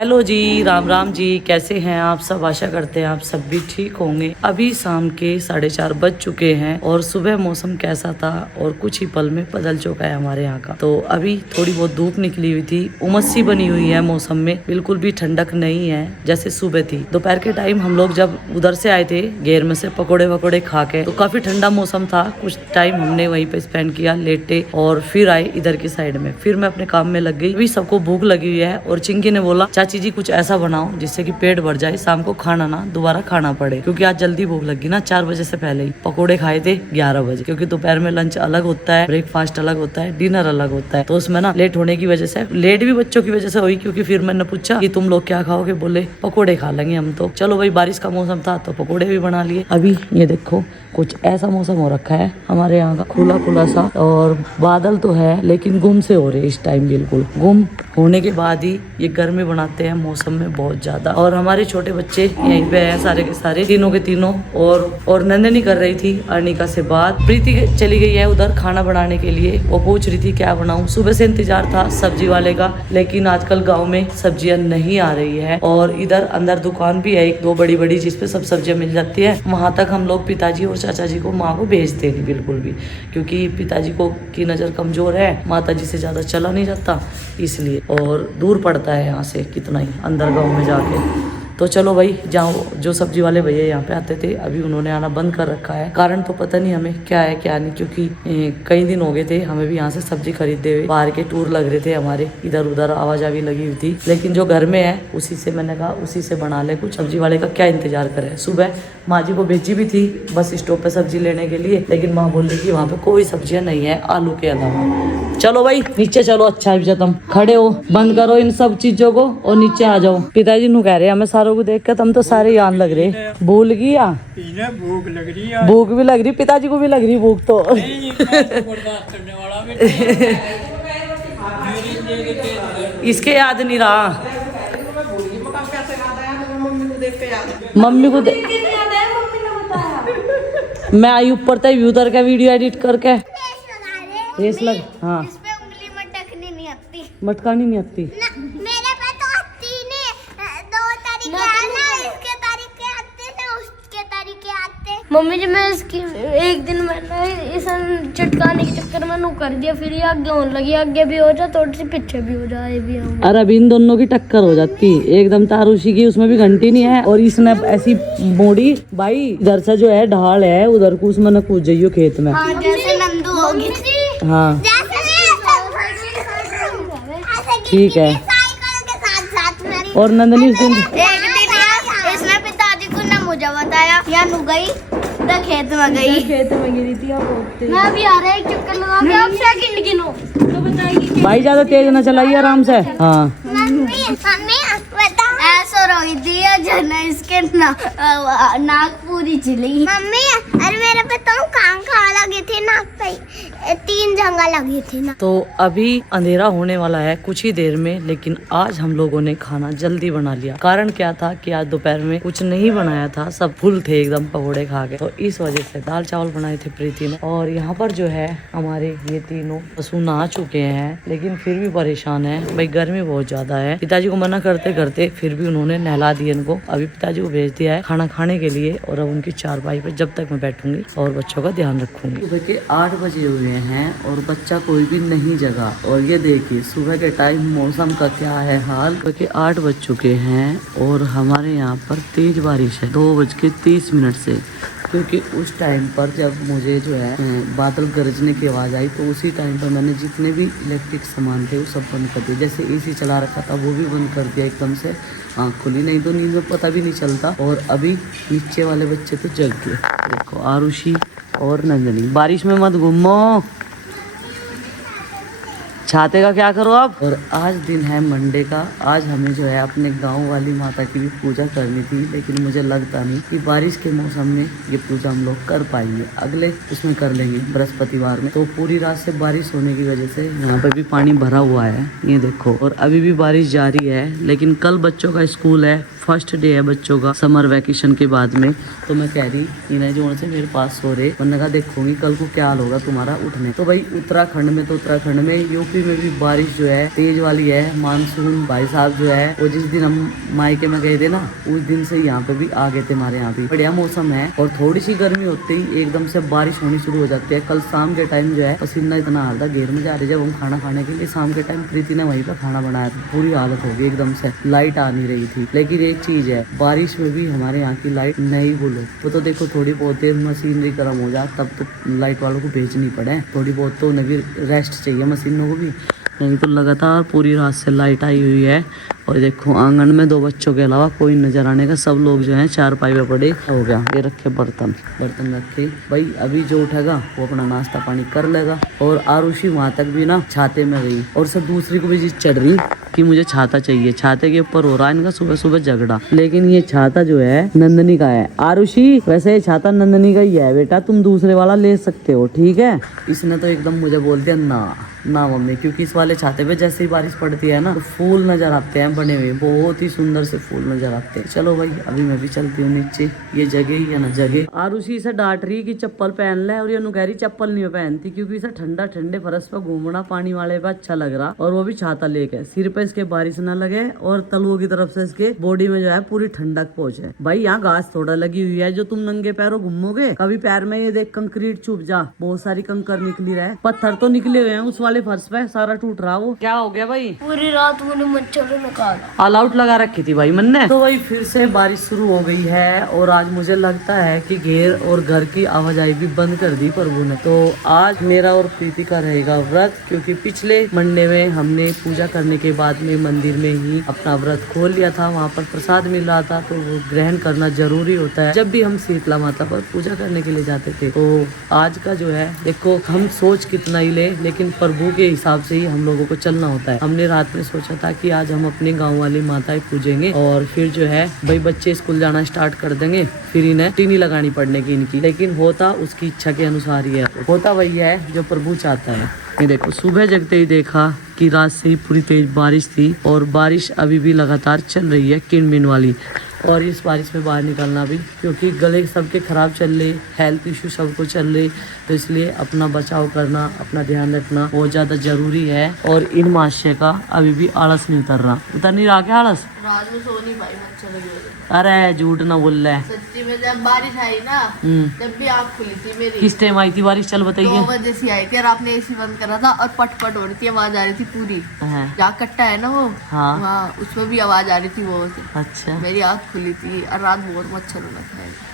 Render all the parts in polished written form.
Hello जी, राम राम जी। कैसे हैं आप सब? आशा करते हैं आप सब भी ठीक होंगे। अभी शाम के 4:30 बज चुके हैं और सुबह मौसम कैसा था और कुछ ही पल में बदल चुका है हमारे यहाँ का। तो अभी थोड़ी बहुत धूप निकली हुई थी, उमस सी बनी हुई है मौसम में, बिल्कुल भी ठंडक नहीं है जैसे सुबह थी। दोपहर के टाइम हम लोग जब उधर से आए थे घेर में से पकौड़े वकौड़े खा के, तो काफी ठंडा मौसम था। कुछ टाइम हमने वहीं पे स्पेंड किया, लेटे, और फिर आए इधर की साइड में। फिर मैं अपने काम में लग गई। अभी सबको भूख लगी हुई है और चिंकी ने बोला चाची जी कुछ ऐसा बनाओ जिससे कि पेट भर जाए, शाम को खाना ना दोबारा खाना पड़े, क्योंकि आज जल्दी भूख लगी ना। 4 बजे से पहले ही पकोड़े खाए थे 11 बजे, क्योंकि दोपहर में लंच अलग होता है, ब्रेकफास्ट अलग होता है, डिनर अलग होता है। तो उसमें ना लेट होने की वजह से, लेट भी बच्चों की वजह से हुई, क्योंकि फिर मैंने पूछा कि तुम लोग क्या खाओगे, बोले पकोड़े खा लेंगे हम। तो चलो भाई, बारिश का मौसम था तो पकोड़े भी बना लिए। अभी ये देखो कुछ ऐसा मौसम हो रखा है हमारे यहाँ का, खुला खुला सा, और बादल तो है लेकिन गुम से हो रहे इस टाइम। बिल्कुल गुम होने के बाद ही ये गर्मी बनाते हैं मौसम में बहुत ज्यादा। और हमारे छोटे बच्चे यहीं पे हैं सारे के सारे, तीनों के तीनों। और नंदनी कर रही थी अर्निका से बात। प्रीति चली गई है उधर खाना बनाने के लिए, वो पूछ रही थी क्या बनाऊं। सुबह से इंतजार था सब्जी वाले का, लेकिन आजकल गाँव में सब्जियां नहीं आ रही है। और इधर अंदर दुकान भी है एक दो बड़ी बड़ी, जिसपे सब सब्जियां मिल जाती है। वहां तक हम लोग पिताजी और चाचा जी को, माँ को भेजते नहीं बिल्कुल भी, क्योंकि पिताजी को की नज़र कमजोर है, माता जी से ज़्यादा चला नहीं जाता इसलिए, और दूर पड़ता है यहाँ से कितना ही अंदर गाँव में जाके। तो चलो भाई, जाओ। जो सब्जी वाले भैया यहाँ पे आते थे अभी उन्होंने आना बंद कर रखा है। कारण तो पता नहीं हमें क्या है क्या नहीं, क्योंकि कई दिन हो गए थे हमें भी यहाँ से सब्जी खरीदते हुए। बाहर के टूर लग रहे थे हमारे, इधर उधर आवाजावी लगी हुई थी, लेकिन जो घर में है उसी से मैंने कहा उसी से बना ले कुछ। सब्जी वाले का क्या इंतजार करे। सुबह माँ जी को भेजी भी थी बस स्टॉप पे सब्जी लेने के लिए, लेकिन माँ बोल रही कि वहाँ पे कोई सब्जियां नहीं है आलू के अलावा। चलो भाई नीचे चलो, अच्छा है तुम खड़े हो, बंद करो इन सब चीजों को और नीचे आ जाओ। पिताजी नु कह रहे हैं हमें सारों को देख कर तुम तो सारे याद लग रहे। भूल गया, भूख लग रही है, भूख भी लग रही, पिताजी को भी लग रही भूख तो। इसके याद नहीं रहा, मम्मी को मैं आई ऊपर तक उतर के वीडियो एडिट करके रेस लग। हाँ, उंगली मटकनी नहीं आती, मटकानी नहीं आती मेरे पे तो आती नहीं। 2 तरीके हैं ना, इसके तरीके आते ना उसके तरीके आते। मम्मी जी मैं इसकी एक दिन मैंने इस चटकाने के चक्कर में नु कर दिया, फिर ये आगे होने लगी, आगे भी हो जाए थोड़ी सी पीछे भी हो जाए भी। अरे अब इन दोनों की टक्कर हो जाती एकदम। तारुषी की उसमें भी घंटी नहीं है और इसने ऐसी मोड़ी भाई, इधर से जो है ढाल है उधर को, उसमें न कूद जाइयो खेत में। हाँ, जैसे नंदू होगी। हाँ ठीक है। और नंदनी उस दिन इसने पिताजी को न मुझे बताया, या नु गई तो खेत में गई, खेत में गिरी थी। मैं भी आ रहा है एक चक्कर लगा के। अब सेकंड गिनो तो बताएगी भाई ज्यादा तेज ना चलाइए, आराम से। हाँ मम्मी बता, ऐसा रोई थी जन इसके नाक पूरी चिली। मम्मी अरे मेरे पे तो कान खा लगी थी, नाक पे 3 जंगा लगी थी ना। तो अभी अंधेरा होने वाला है कुछ ही देर में, लेकिन आज हम लोगों ने खाना जल्दी बना लिया। कारण क्या था कि आज दोपहर में कुछ नहीं बनाया था, सब फुल थे एकदम पकौड़े खा के, तो इस वजह से दाल चावल बनाए थे प्रीति ने। और यहाँ पर जो है हमारे ये तीनों पशु नहा चुके हैं, लेकिन फिर भी परेशान है भाई, गर्मी बहुत ज्यादा है। पिताजी को मना करते करते फिर भी उन्होंने नहला दिया इनको। अभी पिताजी को भेज दिया है खाना खाने के लिए, और अब उनकी चारपाई पे जब तक मैं बैठूंगी और बच्चों का ध्यान रखूंगी। सुबह के 8 बजे हुए हैं और बच्चा कोई भी नहीं जगा। और ये देखिए सुबह के टाइम मौसम का क्या है हाल। सुबह के 8 बज चुके हैं और हमारे यहाँ पर तेज बारिश है 2:30 से, क्योंकि उस टाइम पर जब मुझे जो है बादल गरजने की आवाज़ आई, तो उसी टाइम पर मैंने जितने भी इलेक्ट्रिक सामान थे वो सब बंद कर दिए। जैसे एसी चला रखा था वो भी बंद कर दिया एकदम से, आँख खुली, नहीं तो नींद में पता भी नहीं चलता। और अभी नीचे वाले बच्चे तो जग गए। देखो आरुषि और नंदनी, बारिश में मत घूमो, छाते का क्या करो आप। और आज दिन है मंडे का। आज हमें जो है अपने गांव वाली माता की भी पूजा करनी थी, लेकिन मुझे लगता नहीं कि बारिश के मौसम में ये पूजा हम लोग कर पाएंगे। अगले उसमें कर लेंगे बृहस्पतिवार में। तो पूरी रात से बारिश होने की वजह से यहाँ पे भी पानी भरा हुआ है, ये देखो। और अभी भी बारिश जारी है, लेकिन कल बच्चों का स्कूल है फर्स्ट डे है बच्चों का समर वैकेशन के बाद में। तो मैं कह रही इन्हें जो से मेरे पास सो रहे, मैंने कहा देखूंगी कल को क्या हाल होगा तुम्हारा उठने। तो भाई उत्तराखंड में, तो उत्तराखंड में यूपी में भी बारिश जो है तेज वाली है। मानसून भाई साहब जो है वो जिस दिन हम मायके में गए थे ना, उस दिन से यहाँ पे भी आ गए थे। हमारे यहाँ भी बढ़िया मौसम है और थोड़ी सी गर्मी होते ही एकदम से बारिश होनी शुरू हो जाती है। कल शाम के टाइम जो है पसीना इतना आ रहा था, घेर में जा रही जब हम खाना खाने के लिए शाम के टाइम प्रीति ने वहीं पर खाना बनाया था। पूरी हालत हो गई एकदम से, लाइट आ नहीं रही थी। लेकिन एक चीज है, बारिश में भी हमारे यहाँ की लाइट नहीं बोलो वो तो देखो थोड़ी बहुत देर मशीनरी गर्म हो जाए तब तो लाइट वालों को भेजनी पड़े। थोड़ी बहुत तो उन्हें भी रेस्ट चाहिए मशीनों को भी, नहीं तो लगातार पूरी रात से लाइट आई हुई है। और देखो आंगन में 2 बच्चों के अलावा कोई नजर आने का, सब लोग जो हैं चारपाई पे पड़े हो गया। ये रखे बर्तन रखे भाई, अभी जो उठेगा वो अपना नाश्ता पानी कर लेगा। और आरुषि वहां तक भी ना छाते में गई और सब दूसरी को भी जिद चढ़ रही कि मुझे छाता चाहिए। छाते के ऊपर हो रहा है इनका सुबह सुबह झगड़ा। लेकिन ये छाता जो है नंदनी का है। आरुषि वैसे ये छाता नंदनी का ही है बेटा, तुम दूसरे वाला ले सकते हो ठीक है। इसने तो एकदम मुझे बोल दिया ना मम्मी, क्योंकि इस वाले छाते पे जैसे ही बारिश पड़ती है ना तो फूल नजर आते हैं बने हुए, बहुत ही सुंदर से फूल नजर आते हैं। चलो भाई अभी मैं भी चलती हूँ नीचे, ये जगह ही है ना जगह। आरुषि इसे डांट रही कि चप्पल पहन ले और ये नु कह रही चप्पल नहीं पहनती क्योंकि इसे ठंडा ठंडे फरस पर घूमना पानी वाले पे अच्छा लग रहा। और वो भी छाता लेके, सिर पे इसके बारिश ना लगे और तलुओं की तरफ से इसके बॉडी में जो है पूरी ठंडक पहुंचे। भाई यहाँ घास थोड़ा लगी हुई है, जो तुम नंगे पैरों घूमोगे कभी पैर में ये देख कंक्रीट चुभ जा, बहुत सारी कंकर निकली रहे, पत्थर तो निकले हुए हैं उस वाले फर्श पे, सारा टूट रहा। वो क्या हो गया भाई? पूरी रात मैंने मच्छर निकाला, ऑल आउट लगा रखी थी भाई मन ने। तो भाई फिर से बारिश शुरू हो गई है और आज मुझे लगता है कि घेर और घर की आवाजाही भी बंद कर दी प्रभु ने। तो आज मेरा और प्रीति का रहेगा व्रत, क्योंकि पिछले मंडे में हमने पूजा करने के बाद में मंदिर में ही अपना व्रत खोल लिया था। वहाँ पर प्रसाद मिल रहा था तो वो ग्रहण करना जरूरी होता है जब भी हम शीतला माता पर पूजा करने के लिए जाते थे। तो आज का जो है देखो हम सोच कितना ही ले, लेकिन प्रभु के हिसाब से ही हम लोगों को चलना होता है। हमने रात में सोचा था कि आज हम अपने गांव वाली माताएं पूजेंगे और फिर जो है भाई बच्चे स्कूल जाना स्टार्ट कर देंगे, फिर इन्हें टीनी लगानी पड़ने की इनकी। लेकिन होता उसकी इच्छा के अनुसार ही है, होता वही है जो प्रभु चाहता है। ये देखो सुबह जगते ही देखा कि रात से ही पूरी तेज बारिश थी और बारिश अभी भी लगातार चल रही है किनमिन वाली। और इस बारिश में बाहर निकलना भी, क्योंकि गले सबके खराब चल रहे, हेल्थ इशू सबको चल रहे, तो इसलिए अपना बचाव करना, अपना ध्यान रखना बहुत ज़्यादा जरूरी है। और इन महाशय का अभी भी आलस नहीं उतर रहा। उतर नहीं रहा क्या आलस? रात में सो नहीं पाई, मच्छर लगे हुए थे। अरे झूठ ना बोल रहा है, सच्ची में जब बारिश आई ना तब भी आँख खुली थी मेरी। किस टाइम आई थी बारिश? चल 2 बताइए। बजे से आई थी और आपने एसी बंद करा था और पट पट हो रही थी, आवाज आ रही थी पूरी। हाँ। जहाँ कट्टा है ना वो, हाँ। वहाँ उसमें भी आवाज आ रही थी वो से। अच्छा मेरी आँख खुली थी और रात बहुत मच्छर होना था।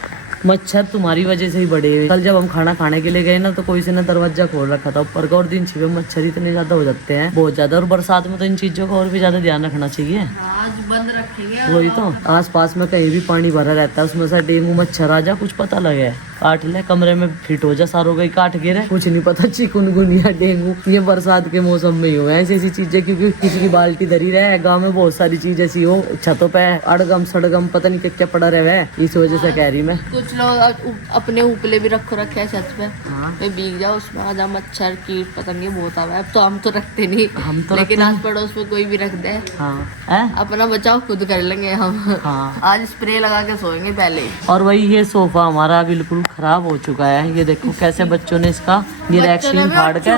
मच्छर तुम्हारी वजह से ही बढ़े हुए। कल जब हम खाना खाने के लिए गए ना तो कोई से ने दरवाजा खोल रखा था ऊपर का, और दिन छिपे मच्छर इतने ज्यादा हो जाते हैं, बहुत ज्यादा। और बरसात में तो इन चीजों का और भी ज्यादा ध्यान रखना चाहिए। आज बंद रखेंगे। वही तो, आस पास में कहीं भी पानी भरा रहता है, उसमें से डेंगू मच्छर आ जा कुछ पता लगे काट ले, कमरे में फिट हो जा, सारों का ही काट गिरे, कुछ नहीं पता। चिकनगुनिया डेंगू ये बरसात के मौसम में ही हो ऐसी ऐसी चीजें, क्योंकि किसी की बाल्टी धरी रहे गाँव में, बहुत सारी चीज ऐसी हो, छतों पे अड़गम सड़गम पता नहीं क्या पड़ा रहे, इस वजह से कह रही मैं। कुछ लोग अपने उपले भी रखो रखे है छत पे, हाँ। मैं भीग जाओ उसमें आ जा, मच्छर कीट पतंगे बहुत आवा है। अब तो हम तो रखते नहीं, हम तो लेकिन रखते आस पड़ोस में कोई भी रख दे, हाँ है? अपना बचाव खुद कर लेंगे हम। हाँ। आज स्प्रे लगा के सोएंगे पहले ही। और वही ये सोफा हमारा बिल्कुल खराब हो चुका है। ये देखो कैसे बच्चों ने इसका ये रैक्सीन फाड़ के,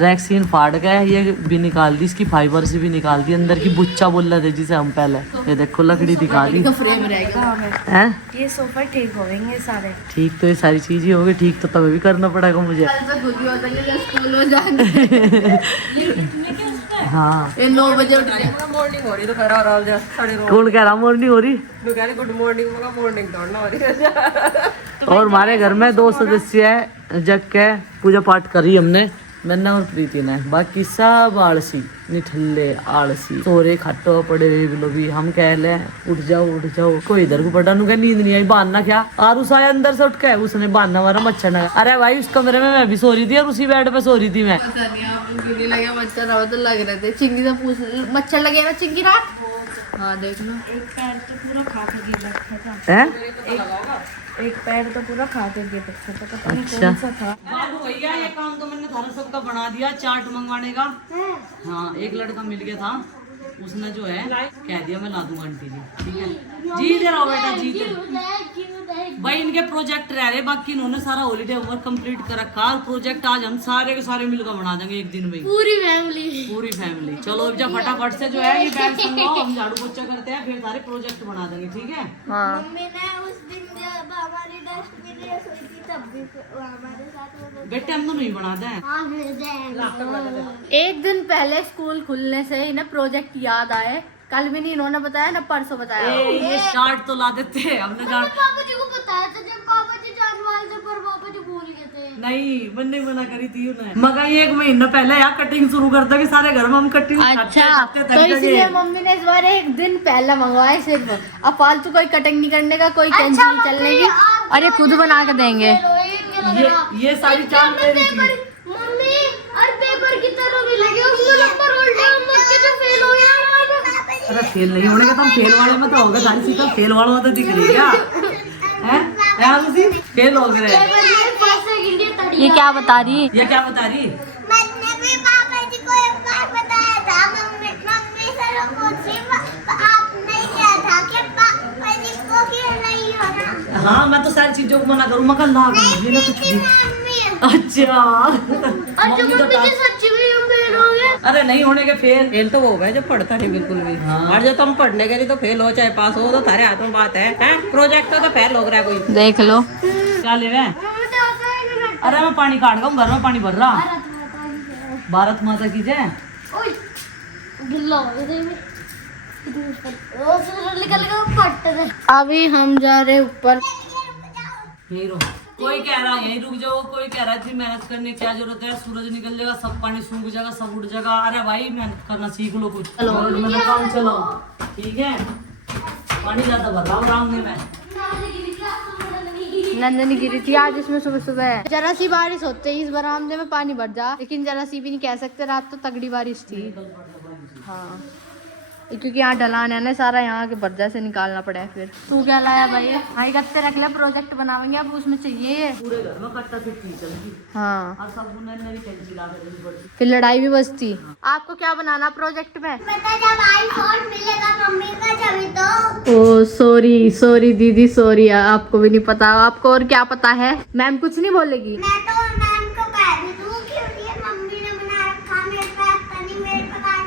रैक्सीन फाड़ के ये भी निकाल दी, इसकी फाइबर से भी निकाल दी, अंदर की बुच्चा बोल रहे थे जिसे हम पहले। ये देखो लकड़ी दिखा दी फ्रेम रहेगा है। ये सोफा ठीक हो गएंगे सारे। ठीक तो ये सारी चीज ही होगी, ठीक तो तभी भी करना पड़ेगा मुझे। कल से खुद ही हो जाएंगे जब स्कूल में जाएंगे। हाँ ये 9 बजे उठ रहे हैं। मॉर्निंग हो रही तो खरा रहा जा साढ़े कौन कह रहा मॉर्निंग हो रही? तो कह रहे गुड मॉर्निंग, मगा मॉर्निंग दौड़ना हो रही है। और हमारे घर में 2 सदस्य है, जग के पूजा पाठ करी हमने, मैंने और प्रीति ने, बाकी सब आलसी निठल्ले आलसी सोरे खट्टो पड़े हुए बिलो भी। हम कह ले उठ जाओ, कोई इधर को पटा, नुका नींद नहीं आई, बहाना क्या। आरुष आया अंदर से उठ के, उसने बहाना मारा मच्छर ना। अरे भाई उस कमरे में मैं भी सो रही थी और उसी बेड पे सो रही थी मैं। पता नहीं आपको क्यों नहीं लगे मच्छर, हमें तो लग रहे थे। चिंगी से पूछ, मच्छर लगे ना चिंगी रात? हाँ देखना, एक पैर तो पूरा खा के गिर रखा था। हैं? एक पैर तो पूरा खा के गिर रखा था, पता नहीं अच्छा। कौन सा था। बाबू भैया ये काम तो मैंने थारा सबका बना दिया, चाट मंगवाने का। हाँ एक लड़का मिल गया था, उसने जो है कह दिया मैं ला दूंगा आंटी जी, ठीक है जी। इधर आओ बेटा जी, भाई इनके प्रोजेक्ट रह रहे, बाकी इन्होंने सारा हॉलीडे होमवर्क कंप्लीट कर रखा। प्रोजेक्ट आज हम सारे के सारे मिलकर बना देंगे एक दिन में, पूरी फैमिली। चलो अब जब फटाफट से जो है ये बैग संभाओ, हम झाड़ू पोछा करते हैं, फिर सारे प्रोजेक्ट बना देंगे, ठीक है। मम्मी ने उस दिन जब हमारी डस्टबिन रसोई थी तब भी हमारे साथ वो बेटे हम तो नहीं बनाते हैं। एक दिन पहले स्कूल खुलने से इन्हें प्रोजेक्ट याद आए, कल भी नहीं इन्होंने बताया ना परसों बताया। ये स्टार्ट तो ला देते हैं हमने पापा जी को बताया था जब पापा जी जाने वाले थे, पर पापा जी भूल गए थे। नहीं मैंने मना करी थी उन्हें, मगर एक महीना पहले यार कटिंग शुरू कर दो कि सारे घर में हम कटिंग अच्छा तो इसलिए मम्मी ने इस बार एक दिन पहले मंगवाए सिर्फ। अब फालतू कोई कटिंग नहीं करने का, कोई कैंची नहीं चलने की, और ये खुद बना के देंगे। ये सारी चाल मेरी थी। मम्मी और पेपर की तरह नहीं लगे उसको, नंबर उल्टे होमवर्क के जो फेल हो गया। अरे फेल नहीं होने का, तुम फेल वाले में तो होगा सारी सीखा, फेल वालों में तो दिख रही है क्या है यार, उसी फेल हो गए। ये क्या बता रही? ये क्या बता रही? मैंने भी पापा जी को एक बार बताया था, मम्मी से पूछी आप नहीं किया था कि पापा जी को क्यों नहीं हो रहा। हाँ मैं तो सारी चीजों को मना करूँ, मगर ला दूंगी ना कुछ भी। अच्छा और जो मम्मी जी सच्ची में हम फेल हो गए। अरे नहीं होने के फेल फेल तो वो हो गए जो पढ़ता नहीं बिल्कुल भी। हाँ। और जो तुम पढ़ने के लिए तो फेल हो चाहे पास हो, तो थारे हाथ में बात है। प्रोजेक्ट तो फेल हो रहा है कोई। देख लो क्या ले रहे हैं? अरे मैं पानी काट रहा हूँ, घर में पानी भर रहा। भारत माता की जय। अभी हम जा रहे ऊपर। यही रुक, कोई कह रहा है यही रुक जाओ, कोई कह रहा है इतनी मेहनत करने की क्या जरूरत है, सूरज निकल जाएगा, सब पानी सूख जाएगा, सब उड़ जाएगा। अरे भाई मेहनत करना सीख लो कुछ, मैंने काम चलाओ, ठीक है। पानी ज्यादा भर रहा हूँ रामने में। नंदनी गिरी थी आज इसमें सुबह सुबह। जरा सी बारिश होते ही इस बरामदे में पानी भर जा, लेकिन जरा सी भी नहीं कह सकते, रात तो तगड़ी बारिश थी। हाँ क्योंकि यहाँ ढलान है ना सारा, यहाँ के बर्जा से निकालना पड़ा है। फिर तू क्या लाया भाई? भाई गत्ते रख ले, प्रोजेक्ट बनावेंगे अब उसमें चाहिए। पूरे घर में कट्टा से चलती। हाँ और सब नई कैंची ला के देनी पड़ती। फिर लड़ाई भी बचती। आपको क्या बनाना प्रोजेक्ट में? पता जब आईफोन मिलेगा मम्मी का जब तो। ओ सॉरी दीदी सॉरी, आपको भी नहीं पता। आपको और क्या पता है? मैम कुछ नहीं बोलेगी। मैं तो मैम को कह भी दूँ कि ये मम्मी ने बना रखा, मेरे पे आता नहीं, मेरे पे काट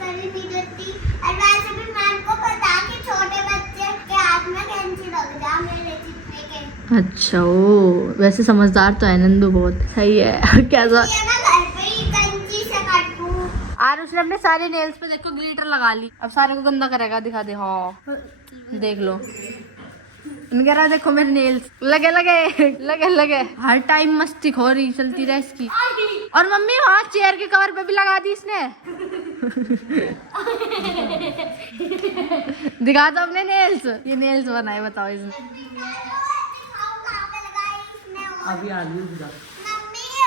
करी नहीं देती। और वैसे भी मैम को पता कि छोटे बच्चे के हाथ में कैंची लग जा मेरे चिपने के। अच्छा ओ वैसे समझदार तो है नंदू, बहुत सही है। कैसा ये मैं घर पे ही कैंची से काटूं। और उसने अपने सारे नेल्स पे देखो ग्लिटर लगा ली, अब सारे को गंदा करेगा। दिखा दे। हाँ देख लो, कह रहा देखो मेरे नेल्स लगे लगे लगे लगे। हर टाइम मस्ती हो रही चलती रहे इसकी। और मम्मी वहाँ चेयर के कवर पे भी लगा दी इसने। दिखा दो अपने नेल्स, ये नेल्स बनाए बताओ इसने। अभी आ गई।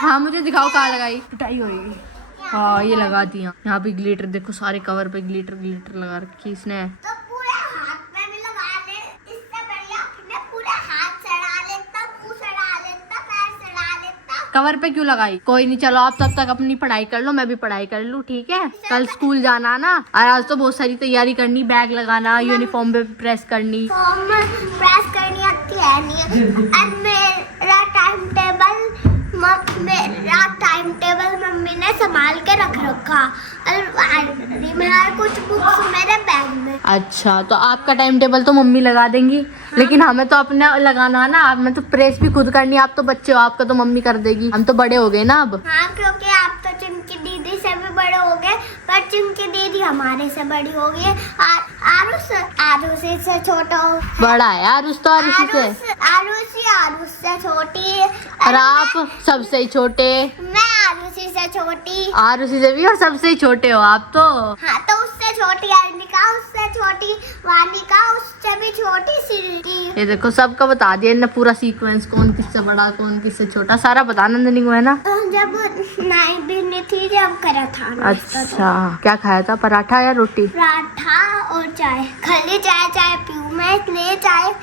हाँ मुझे दिखाओ कहाँ लगाई, पिटाई हो रही। हाँ ये लगा दिया। यहाँ पे ग्लिटर देखो, सारे कवर पे ग्लिटर लगा रखी इसने। तो पूरे हाथ पे भी लगा ले, इससे बढ़िया मैं पूरे हाथ सड़ा लेता, मुंह सड़ा लेता, पैर सड़ा लेता। कवर पे क्यों लगाई? कोई नहीं, चलो आप तब तक अपनी पढ़ाई कर लो, मैं भी पढ़ाई कर लूँ, ठीक है। कल स्कूल जाना ना, और आज तो बहुत सारी तैयारी करनी, बैग लगाना, यूनिफॉर्म पे प्रेस करनी। फॉर्म प्रेस करनी आती है नहीं। और मेरा टाइम टेबल मम्मी ने संभाल के रख रखा, और मेरा कुछ बुक्स मेरे बैग में। अच्छा तो आपका टाइम टेबल तो मम्मी लगा देंगी। हाँ। लेकिन हमें तो अपना लगाना है ना, हमें तो प्रेस भी खुद करनी है। आप तो बच्चे हो, आपका तो मम्मी कर देगी, हम तो बड़े हो गए ना अब। हाँ क्योंकि आप तो चिंकी दीदी से भी बड़े हो गए, पर चिंकी दीदी हमारे से बड़ी हो गई है। आरुषि से छोटा हो, बड़ा है आरुष तो आरुषि से। आरुष से छोटी, और आप सबसे ही छोटे। मैं आरुषि से छोटी। आरुषि से भी और सबसे ही छोटे हो आप तो। हाँ तो उससे छोटी अर्निका, उससे छोटी वानिका, उससे भी छोटी सिल्की। ये देखो सबका बता दिया इन्हें पूरा सीक्वेंस, कौन किससे बड़ा कौन किससे छोटा, सारा बता नंदनी को है ना। जब नाई भी थी जब करा था ना। अच्छा क्या खाया था, पराठा या रोटी? पराठा और चाय, खली चाय पीऊँ मैं, इसलिए चाय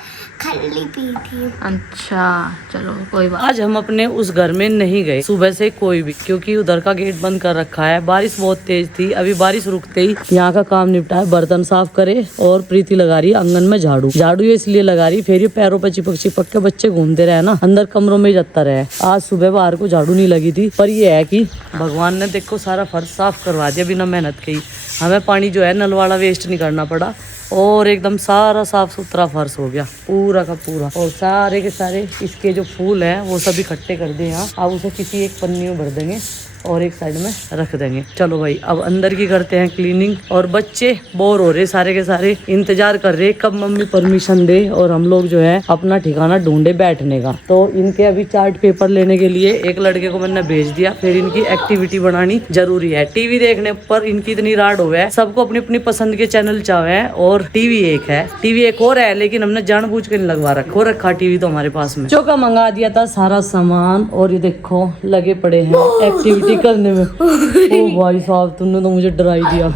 छल्ली पी थी। अच्छा चलो कोई बात। आज हम अपने उस घर में नहीं गए सुबह से कोई भी, क्योंकि उधर का गेट बंद कर रखा है। बारिश बहुत तेज थी। अभी बारिश रुकते ही यहाँ का काम निपटा है, बर्तन साफ करे और प्रीति लगा रही आंगन में झाड़ू। झाड़ू ये इसलिए लगा रही, फिर ये पैरों पर चिपक के बच्चे घूमते रहे ना, अंदर कमरों में जाता रहे। आज सुबह बाहर को झाड़ू नहीं लगी थी, पर ये है कि भगवान ने देखो सारा फर्श साफ करवा दिया बिना मेहनत के ही। हमें पानी जो है नल वाला वेस्ट नहीं करना पड़ा और एकदम सारा साफ सुथरा फर्श हो गया पूरा का पूरा। और सारे के सारे इसके जो फूल हैं वो सब इकट्ठे कर दिए यहाँ। अब उसे किसी एक पन्नी में भर देंगे और एक साइड में रख देंगे। चलो भाई अब अंदर की करते हैं क्लीनिंग। और बच्चे बोर हो रहे सारे के सारे, इंतजार कर रहे कब मम्मी परमिशन दे और हम लोग जो है अपना ठिकाना ढूंढे बैठने का। तो इनके अभी चार्ट पेपर लेने के लिए एक लड़के को मैंने भेज दिया। फिर इनकी एक्टिविटी बनानी जरूरी है। टीवी देखने पर इनकी इतनी राड हो है, सबको अपनी अपनी पसंद के चैनल चाहे हैं और टीवी एक है, टीवी एक और है, लेकिन हमने जानबूझ के नहीं लगवा रखा टीवी तो हमारे पास में। चौका मंगा दिया था सारा सामान और ये देखो लगे पड़े हैं एक्टिविटी करने में। ओ भाई साहब तुमने तो मुझे डरा ही दिया।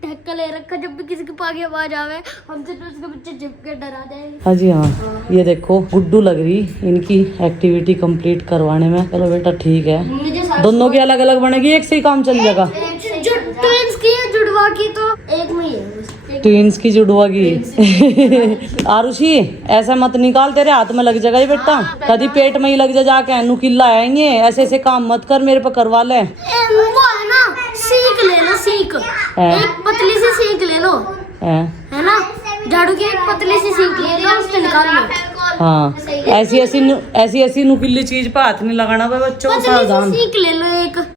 ढक्का ले रखा, जब भी किसी के पास आवाज आवे हमसे तो उसके बच्चे चिपके डरा जाएंगे। हाँ जी हाँ, ये देखो गुड्डू लग रही इनकी एक्टिविटी कंप्लीट करवाने में। चलो बेटा ठीक है, दोनों की अलग अलग बनेगी, एक से ही काम चल जाएगा। ट्विंस की है, जुड़वा की तो एक में ही है। ट्विंस की जुड़वा की। आरुषि ऐसा मत निकाल, तेरे हाथ में लग जाएगा ये बेटा, कभी पेट में ही लग जा, जाके नुकीला आएंगे। ऐसे ऐसे काम मत कर, मेरे पे करवा ले। वो है ना, सीख ले लो, सीख एक पतली सी सीख ले लो, है ना, झाड़ू की एक पतली सी सीख ले लो, उससे निकाल लो। हाँ ऐसी ऐसी नुकीली चीज पे हाथ नहीं लगाना बच्चों को, सावधान। सीख ले लो एक।